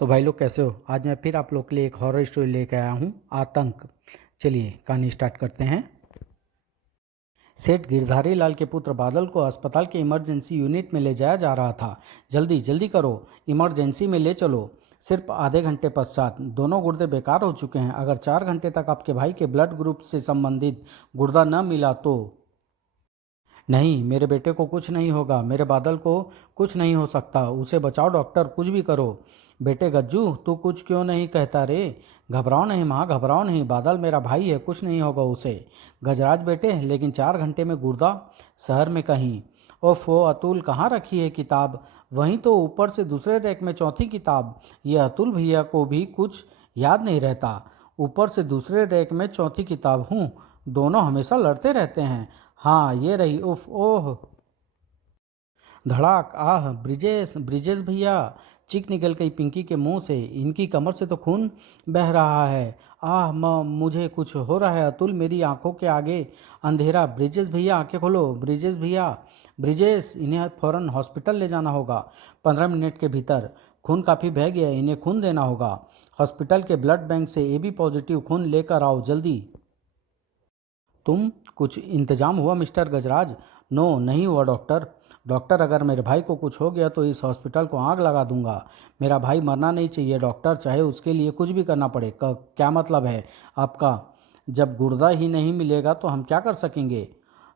तो भाई लोग कैसे हो। आज मैं फिर आप लोग के लिए एक हॉरर स्टोरी लेकर आया हूँ, आतंक। चलिए कहानी स्टार्ट करते हैं। सेठ गिरधारी लाल के पुत्र बादल को अस्पताल के इमरजेंसी यूनिट में ले जाया जा रहा था। जल्दी जल्दी करो, इमरजेंसी में ले चलो। सिर्फ आधे घंटे पश्चात दोनों गुर्दे बेकार हो चुके हैं। अगर 4 घंटे तक आपके भाई के ब्लड ग्रुप से संबंधित गुर्दा न मिला तो। नहीं, मेरे बेटे को कुछ नहीं होगा। मेरे बादल को कुछ नहीं हो सकता। उसे बचाओ डॉक्टर, कुछ भी करो। बेटे गज्जू, तू कुछ क्यों नहीं कहता रे? घबराओ नहीं माँ, घबराओ नहीं। बादल मेरा भाई है, कुछ नहीं होगा उसे। गजराज बेटे, लेकिन 4 घंटे में गुर्दा शहर में कहीं। ओफो अतुल, कहाँ रखी है किताब? वहीं तो ऊपर से दूसरे रैक में चौथी किताब। ये अतुल भैया को भी कुछ याद नहीं रहता। ऊपर से दूसरे रैक में चौथी किताब हूँ। दोनों हमेशा लड़ते रहते हैं। हाँ ये रही। उफ ओह। धड़ाक। आह ब्रिजेश, ब्रिजेश भैया। चीख निकल गई पिंकी के मुंह से। इनकी कमर से तो खून बह रहा है। आह मुझे कुछ हो रहा है अतुल, मेरी आंखों के आगे अंधेरा। ब्रिजेश भैया आंखें खोलो, ब्रिजेश भैया। ब्रिजेश, इन्हें फौरन हॉस्पिटल ले जाना होगा। 15 मिनट के भीतर। खून काफ़ी बह गया, इन्हें खून देना होगा। हॉस्पिटल के ब्लड बैंक से AB पॉजिटिव खून लेकर आओ जल्दी। तुम कुछ इंतजाम हुआ मिस्टर गजराज? नो, नहीं हुआ डॉक्टर। डॉक्टर, अगर मेरे भाई को कुछ हो गया तो इस हॉस्पिटल को आग लगा दूंगा। मेरा भाई मरना नहीं चाहिए डॉक्टर, चाहे उसके लिए कुछ भी करना पड़े। क्या मतलब है आपका? जब गुर्दा ही नहीं मिलेगा तो हम क्या कर सकेंगे?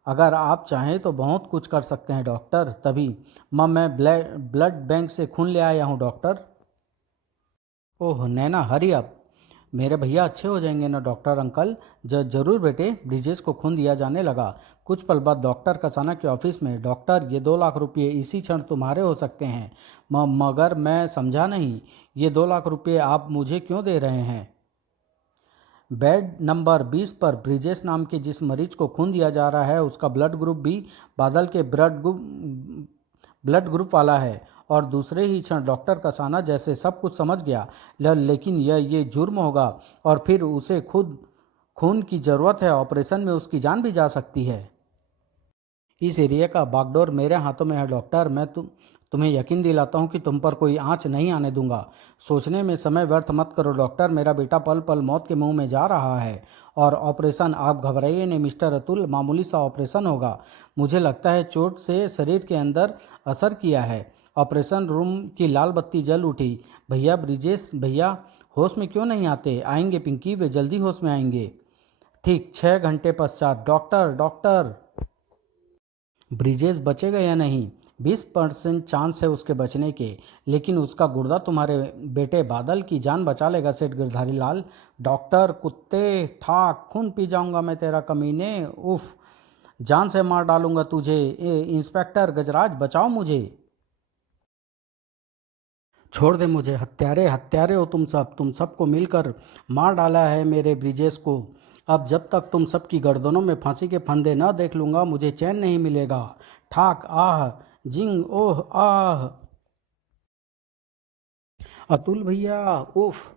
अगर आप चाहें तो बहुत कुछ कर सकते हैं डॉक्टर। तभी मैं ब्लड बैंक से खून ले आया हूँ डॉक्टर। ओह नैना, हरी अप। मेरे भैया अच्छे हो जाएंगे ना डॉक्टर अंकल? जरूर बेटे। ब्रिजेश को खून दिया जाने लगा। कुछ पल बाद डॉक्टर कसाना के ऑफिस में। डॉक्टर, ये 2 लाख रुपये इसी क्षण तुम्हारे हो सकते हैं। मगर मैं समझा नहीं, ये 2 लाख रुपये आप मुझे क्यों दे रहे हैं? बेड नंबर 20 पर ब्रिजेश नाम के जिस मरीज को खून दिया जा रहा है उसका ब्लड ग्रुप भी बादल के ब्लड ग्रुप वाला है। और दूसरे ही क्षण डॉक्टर कसाना जैसे सब कुछ समझ गया। लेकिन ये जुर्म होगा, और फिर उसे खुद खून की ज़रूरत है। ऑपरेशन में उसकी जान भी जा सकती है। इस एरिया का बागडोर मेरे हाथों में है डॉक्टर। मैं तुम्हें यकीन दिलाता हूँ कि तुम पर कोई आंच नहीं आने दूंगा। सोचने में समय व्यर्थ मत करो डॉक्टर। मेरा बेटा पल पल मौत के मुंह में जा रहा है। और ऑपरेशन, आप घबराइए नहीं मिस्टर अतुल, मामूली सा ऑपरेशन होगा। मुझे लगता है चोट से शरीर के अंदर असर किया है। ऑपरेशन रूम की लाल बत्ती जल उठी। भैया, ब्रिजेश भैया होश में क्यों नहीं आते? आएंगे पिंकी, वे जल्दी होश में आएंगे। ठीक 6 घंटे पश्चात। Doctor, doctor. ब्रिजेश बचेगा या नहीं? 20% चांस है उसके बचने के, लेकिन उसका गुर्दा तुम्हारे बेटे बादल की जान बचा लेगा सेठ गिरधारी लाल। डॉक्टर, कुत्ते ठाक, खून पी जाऊंगा मैं तेरा कमीने। उफ, जान से मार डालूंगा तुझे। इंस्पेक्टर गजराज, बचाओ मुझे। छोड़ दे मुझे। हत्यारे, हत्यारे हो तुम सबको मिलकर मार डाला है मेरे ब्रिजेश को। अब जब तक तुम सबकी गर्दनों में फांसी के फंदे न देख लूंगा मुझे चैन नहीं मिलेगा। ठाक। आह। जिंग। ओह आह। अतुल भैया। उफ।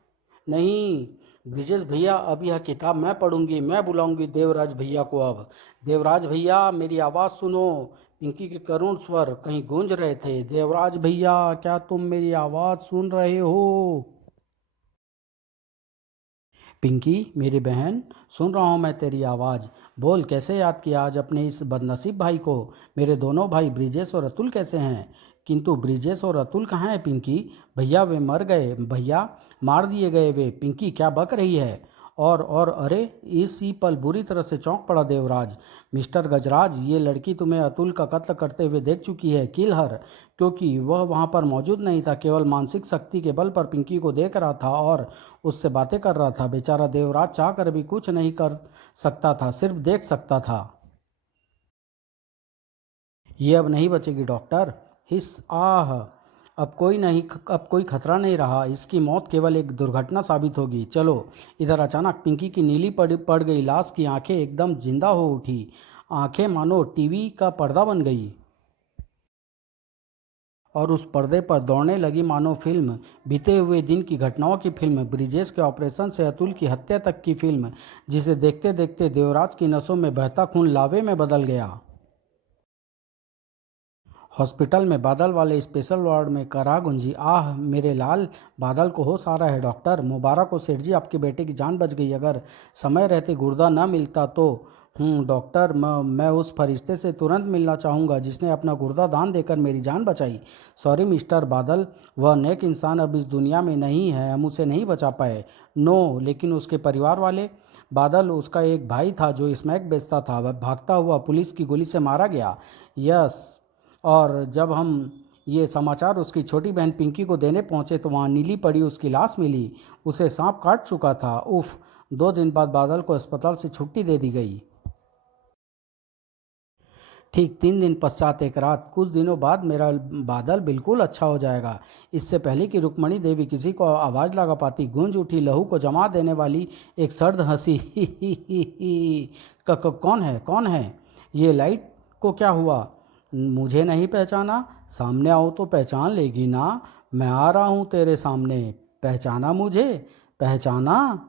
नहीं। ब्रिजेश भैया, अब यह किताब मैं पढ़ूंगी। मैं बुलाऊंगी देवराज भैया को अब। देवराज भैया, मेरी आवाज़ सुनो। पिंकी के करुण स्वर कहीं गूंज रहे थे। देवराज भैया, क्या तुम मेरी आवाज़ सुन रहे हो? पिंकी मेरी बहन, सुन रहा हूँ मैं तेरी आवाज़। बोल, कैसे याद किया आज अपने इस बदनसीब भाई को? मेरे दोनों भाई ब्रिजेश और अतुल कैसे हैं? किंतु ब्रिजेश और अतुल कहाँ हैं पिंकी? भैया वे मर गए भैया, मार दिए गए वे। पिंकी क्या बक रही है? और अरे, इसी पल बुरी तरह से चौंक पड़ा देवराज। मिस्टर गजराज, ये लड़की तुम्हें अतुल का कत्ल करते हुए देख चुकी है। किल हर। क्योंकि वह वहाँ पर मौजूद नहीं था, केवल मानसिक शक्ति के बल पर पिंकी को देख रहा था और उससे बातें कर रहा था। बेचारा देवराज चाह कर भी कुछ नहीं कर सकता था, सिर्फ देख सकता था। ये अब नहीं बचेगी डॉक्टर। हिस। आह। अब कोई खतरा नहीं रहा। इसकी मौत केवल एक दुर्घटना साबित होगी। चलो इधर। अचानक पिंकी की नीली पड़ गई लाश की आंखें एकदम जिंदा हो उठी। आंखें मानो टीवी का पर्दा बन गई, और उस पर्दे पर दौड़ने लगी मानो फिल्म। बीते हुए दिन की घटनाओं की फिल्म, ब्रिजेश के ऑपरेशन से अतुल की हत्या तक की फिल्म, जिसे देखते देखते देवराज की नसों में बहता खून लावे में बदल गया। हॉस्पिटल में बादल वाले स्पेशल वार्ड में करा गुंजी। आह मेरे लाल, बादल को होश आ रहा है। डॉक्टर मुबारक हो सेठ जी, आपके बेटे की जान बच गई। अगर समय रहते गुर्दा न मिलता तो। डॉक्टर, मैं उस फरिश्ते से तुरंत मिलना चाहूँगा जिसने अपना गुर्दा दान देकर मेरी जान बचाई। सॉरी मिस्टर बादल, वह नेक इंसान अब इस दुनिया में नहीं है, हम उसे नहीं बचा पाए। नो, लेकिन उसके परिवार वाले। बादल, उसका एक भाई था जो स्मैक बेचता था, वह भागता हुआ पुलिस की गोली से मारा गया। यस। और जब हम ये समाचार उसकी छोटी बहन पिंकी को देने पहुंचे तो वहाँ नीली पड़ी उसकी लाश मिली। उसे सांप काट चुका था। उफ। 2 दिन बाद बादल को अस्पताल से छुट्टी दे दी गई। ठीक 3 दिन पश्चात एक रात, कुछ दिनों बाद मेरा बादल बिल्कुल अच्छा हो जाएगा। इससे पहले कि रुक्मणी देवी किसी को आवाज़ लगा पाती, गूंज उठी लहू को जमा देने वाली एक सर्द हंसी। ही ही ही ही। कौन है, कौन है? ये लाइट को क्या हुआ? मुझे नहीं पहचाना? सामने आओ तो पहचान लेगी ना। मैं आ रहा हूँ तेरे सामने। पहचाना मुझे? पहचाना?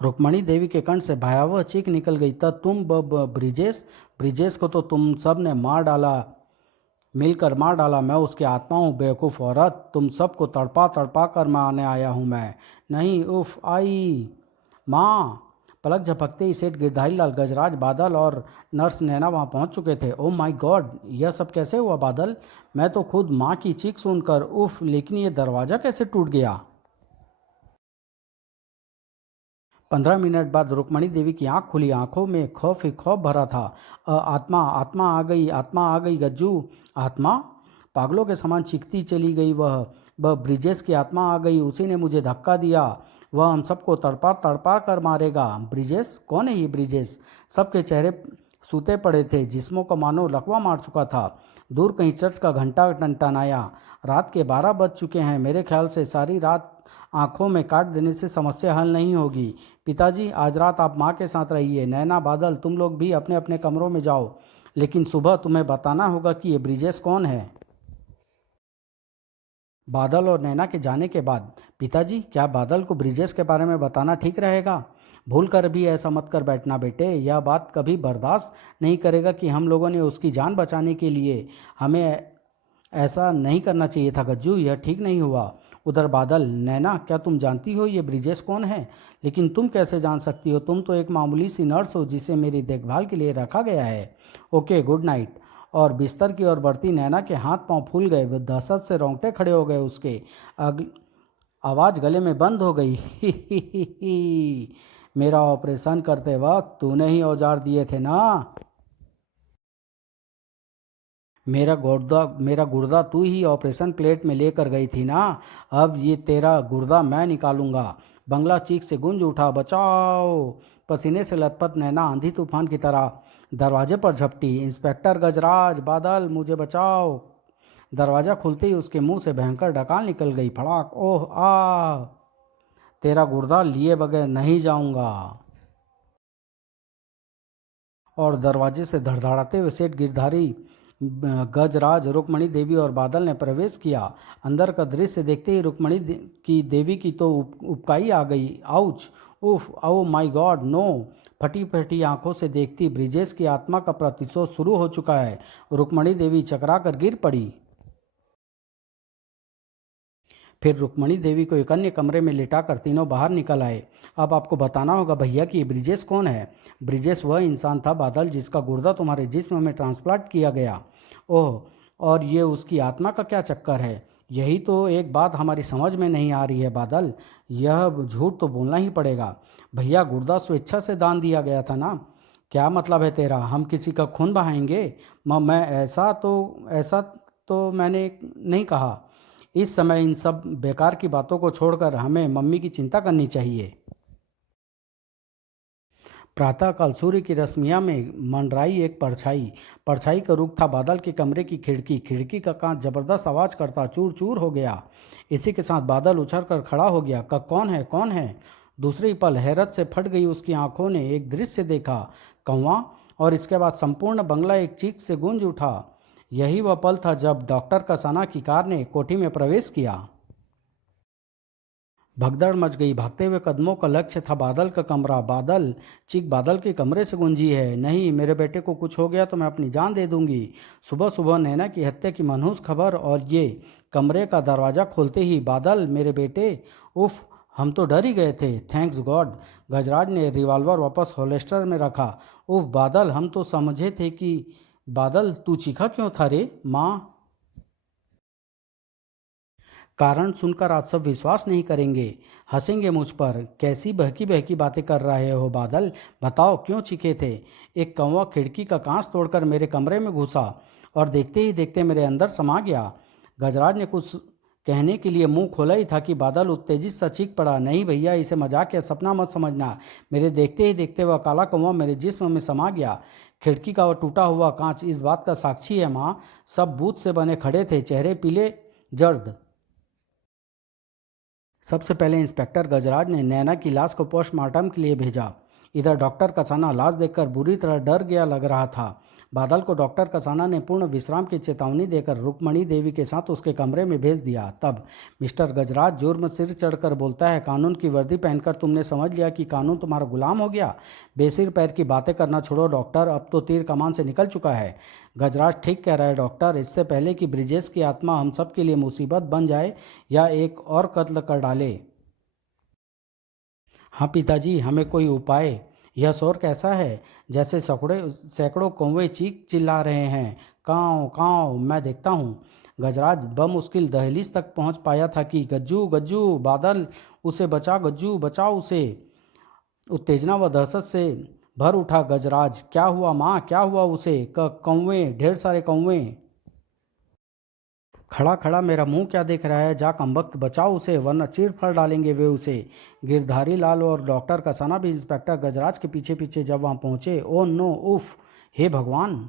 रुक्मणी देवी के कंठ से भयावह चीख निकल गई। तब तुम ब्रिजेश, ब्रिजेश को तो तुम सब ने मार डाला, मिलकर मार डाला। मैं उसकी आत्मा हूँ बेवकूफ़ औरत। तुम सबको तड़पा तड़पा कर मारने आया हूँ मैं। नहीं, उफ आई माँ। पलक झपकते ही सेठ गिरधारी लाल, गजराज, बादल और नर्स नैना वहाँ पहुँच चुके थे। ओ माय गॉड, यह सब कैसे हुआ बादल? मैं तो खुद माँ की चीख सुनकर उफ, लेकिन ये दरवाज़ा कैसे टूट गया? 15 मिनट बाद रुक्मणी देवी की आंख खुली। आंखों में खौफ ही खौफ भरा था। आत्मा, आत्मा आ गई, आत्मा आ गई गज्जू। आत्मा? पागलों के समान चीखती चली गई वह ब्रिजेश की आत्मा आ गई। उसी ने मुझे धक्का दिया। वह हम सबको तड़पा तड़पा कर मारेगा। ब्रिजेश? कौन है ये ब्रिजेश? सबके चेहरे सूते पड़े थे, जिस्मों को मानो लकवा मार चुका था। दूर कहीं चर्च का घंटा टनटनाया। रात के 12 बज चुके हैं। मेरे ख्याल से सारी रात आंखों में काट देने से समस्या हल नहीं होगी। पिताजी, आज रात आप माँ के साथ रहिए। नैना, बादल, तुम लोग भी अपने अपने कमरों में जाओ, लेकिन सुबह तुम्हें बताना होगा कि ये ब्रिजेश कौन है। बादल और नैना के जाने के बाद, पिताजी, क्या बादल को ब्रिजेश के बारे में बताना ठीक रहेगा? भूल कर भी ऐसा मत कर बैठना बेटे। यह बात कभी बर्दाश्त नहीं करेगा कि हम लोगों ने उसकी जान बचाने के लिए हमें ऐसा नहीं करना चाहिए था गज्जू। यह ठीक नहीं हुआ। उधर बादल, नैना, क्या तुम जानती हो ये ब्रिजेश कौन है? लेकिन तुम कैसे जान सकती हो? तुम तो एक मामूली सी नर्स हो जिसे मेरी देखभाल के लिए रखा गया है। Okay, good night. और बिस्तर की ओर बढ़ती नैना के हाथ पांव फूल गए। वह दहशत से रोंगटे खड़े हो गए उसके। आवाज़ गले में बंद हो गई। ही ही ही ही। मेरा ऑपरेशन करते वक्त तूने ही औजार दिए थे ना? मेरा गुर्दा तू ही ऑपरेशन प्लेट में लेकर गई थी ना? अब ये तेरा गुर्दा मैं निकालूंगा। बंगला चीख से गूंज उठा। बचाओ! पसीने से लथपथ नैना आंधी तूफान की तरह दरवाजे पर झपटी। इंस्पेक्टर गजराज, बादल, मुझे बचाओ! दरवाज़ा खुलते ही उसके मुंह से भयंकर डकार निकल गई। फड़ाक! ओह आ! तेरा गुर्दा लिए बगैर नहीं जाऊंगा। और दरवाजे से धड़धड़ाते हुए सेठ गिरधारी, गजराज, रुक्मणी देवी और बादल ने प्रवेश किया। अंदर का दृश्य देखते ही की देवी की तो उबकाई आ गई। आउच! उफ! Oh my God, no! फटी फटी आंखों से देखती ब्रिजेश की आत्मा का प्रतिशोध शुरू हो चुका है। रुक्मणी देवी चकरा कर गिर पड़ी। फिर रुक्मणी देवी को एक अन्य कमरे में लिटाकर तीनों बाहर निकल आए। अब आपको बताना होगा भैया कि ये ब्रिजेश कौन है। ब्रिजेश वह इंसान था बादल जिसका गुर्दा तुम्हारे जिस्म में ट्रांसप्लांट किया गया। ओह, और ये उसकी आत्मा का क्या चक्कर है? यही तो एक बात हमारी समझ में नहीं आ रही है बादल। यह झूठ तो बोलना ही पड़ेगा। भैया, गुर्दा स्वेच्छा से दान दिया गया था ना? क्या मतलब है तेरा? हम किसी का खून बहाएंगे? मैं ऐसा तो मैंने नहीं कहा। इस समय इन सब बेकार की बातों को छोड़कर हमें मम्मी की चिंता करनी चाहिए। प्रातःकाल सूर्य की रश्मियाँ में मंडराई एक परछाई। परछाई का रुख था बादल के कमरे की खिड़की। खिड़की का कांच जबरदस्त आवाज करता चूर चूर हो गया। इसी के साथ बादल उछल कर खड़ा हो गया। कौन है, कौन है? दूसरे ही पल हैरत से फट गई उसकी आंखों ने एक दृश्य देखा। कौवा! और इसके बाद संपूर्ण बंगला एक चीख से गूंज उठा। यही वह पल था जब डॉक्टर कसाना की कार ने कोठी में प्रवेश किया। भगदड़ मच गई। भागते हुए कदमों का लक्ष्य था बादल का कमरा। बादल, चीख बादल के कमरे से गूंजी है। नहीं, मेरे बेटे को कुछ हो गया तो मैं अपनी जान दे दूंगी। सुबह सुबह नैना की हत्या की मनहूस खबर और ये कमरे का दरवाज़ा खोलते ही बादल, मेरे बेटे, उफ, हम तो डर ही गए थे। Thanks God. गजराज ने रिवॉल्वर वापस होल्स्टर में रखा। उफ बादल, हम तो समझे थे कि। बादल, तू चीखा क्यों था रे? माँ, कारण सुनकर आप सब विश्वास नहीं करेंगे, हंसेंगे मुझ पर। कैसी बहकी बहकी बातें कर रहे हो बादल? बताओ क्यों चीखे थे? एक कौवा खिड़की का कांच तोड़कर मेरे कमरे में घुसा और देखते ही देखते मेरे अंदर समा गया। गजराज ने कुछ कहने के लिए मुंह खोला ही था कि बादल उत्तेजित सा चीख पड़ा, नहीं भैया, इसे मजाक या सपना मत समझना। मेरे देखते ही देखते वह काला कौवा मेरे जिस्म में समा गया। खिड़की का वह टूटा हुआ कांच इस बात का साक्षी है माँ। सब बूथ से बने खड़े थे, चेहरे पीले जर्द। सबसे पहले इंस्पेक्टर गजराज ने नैना की लाश को पोस्टमार्टम के लिए भेजा। इधर डॉक्टर कसाना लाश देखकर बुरी तरह डर गया लग रहा था। बादल को डॉक्टर कसाना ने पूर्ण विश्राम की चेतावनी देकर रुक्मणी देवी के साथ उसके कमरे में भेज दिया। तब मिस्टर गजराज जोर में सिर चढ़कर बोलता है, कानून की वर्दी पहनकर तुमने समझ लिया कि कानून तुम्हारा गुलाम हो गया? बेसिर पैर की बातें करना छोड़ो डॉक्टर, अब तो तीर कमान से निकल चुका है। गजराज ठीक कह रहा है डॉक्टर, इससे पहले कि ब्रिजेश की आत्मा हम सब के लिए मुसीबत बन जाए या एक और कत्ल कर डाले। हाँ पिताजी, हमें कोई उपाय। यह शोर कैसा है? जैसे सैकड़ों सैकड़ों कौवे चीख चिल्ला रहे हैं। काँव काँव, मैं देखता हूँ। गजराज बमुश्किल दहलीज तक पहुँच पाया था कि गज्जू गज्जू, बादल, उसे बचा गज्जू, बचाओ उसे। उत्तेजना व दहशत से भर उठा गजराज। क्या हुआ माँ, क्या हुआ उसे? कौवे, ढेर सारे कौवे। खड़ा खड़ा मेरा मुंह क्या देख रहा है? जा कमबख्त, बचाओ उसे वरना चीर फाड़ डालेंगे वे उसे। गिरधारी लाल और डॉक्टर कसाना भी इंस्पेक्टर गजराज के पीछे पीछे जब वहां पहुंचे। ओ नो, उफ, हे भगवान!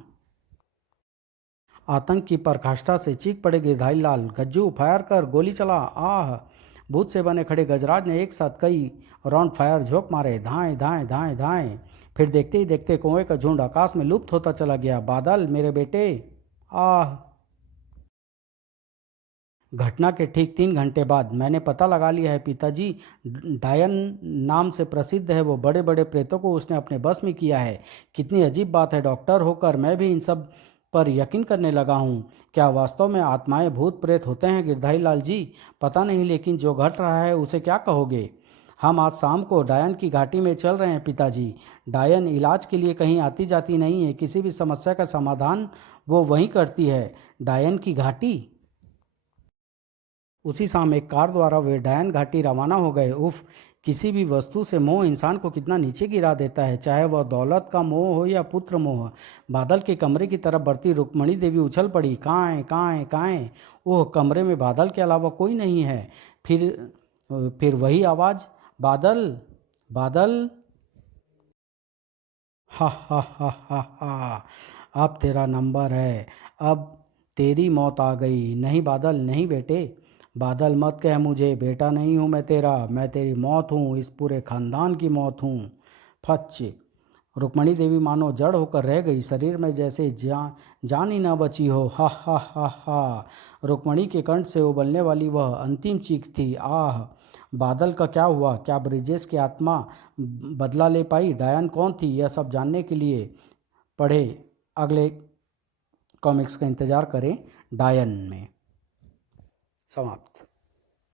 आतंक की पराकाष्ठा से चीख पड़े गिरधारी लाल। गज्जू, फायर कर, गोली चला। आह! भूत से बने खड़े गजराज ने एक साथ कई राउंड फायर झोंक मारे। धाएं धाएं धाएं धाएं। फिर देखते ही देखते कौवे का झुंड आकाश में लुप्त होता चला गया। बादल, मेरे बेटे, आह! घटना के ठीक 3 घंटे बाद मैंने पता लगा लिया है पिताजी। डायन नाम से प्रसिद्ध है वो। बड़े बड़े प्रेतों को उसने अपने बस में किया है। कितनी अजीब बात है, डॉक्टर होकर मैं भी इन सब पर यकीन करने लगा हूँ। क्या वास्तव में आत्माएं भूत प्रेत होते हैं गिरधारी लाल जी? पता नहीं, लेकिन जो घट रहा है उसे क्या कहोगे? हम आज शाम को डायन की घाटी में चल रहे हैं पिताजी। डायन इलाज के लिए कहीं आती जाती नहीं है, किसी भी समस्या का समाधान वो वहीं करती है। डायन की घाटी। उसी शाम एक कार द्वारा वे डायन घाटी रवाना हो गए। उफ, किसी भी वस्तु से मोह इंसान को कितना नीचे गिरा देता है, चाहे वह दौलत का मोह हो या पुत्र मोह। बादल के कमरे की तरफ बढ़ती रुक्मणी देवी उछल पड़ी। काएं काएं काएं। ओह, कमरे में बादल के अलावा कोई नहीं है। फिर वही आवाज़, बादल, बादल। हा हा हा हा हा, अब तेरा नंबर है। अब तेरी मौत आ गई। नहीं बादल, नहीं बेटे। बादल, मत कह मुझे बेटा नहीं हूँ मैं तेरा। मैं तेरी मौत हूँ, इस पूरे खानदान की मौत हूँ। फच। रुक्मणी देवी मानो जड़ होकर रह गई। शरीर में जैसे जान ही न बची हो। हा हा हा हा। रुक्मणी के कंठ से उबलने वाली वह अंतिम चीख थी। आह! बादल का क्या हुआ? क्या ब्रिजेश की आत्मा बदला ले पाई? डायन कौन थी? यह सब जानने के लिए पढ़े अगले कॉमिक्स का इंतज़ार करें। डायन में। समाप्त।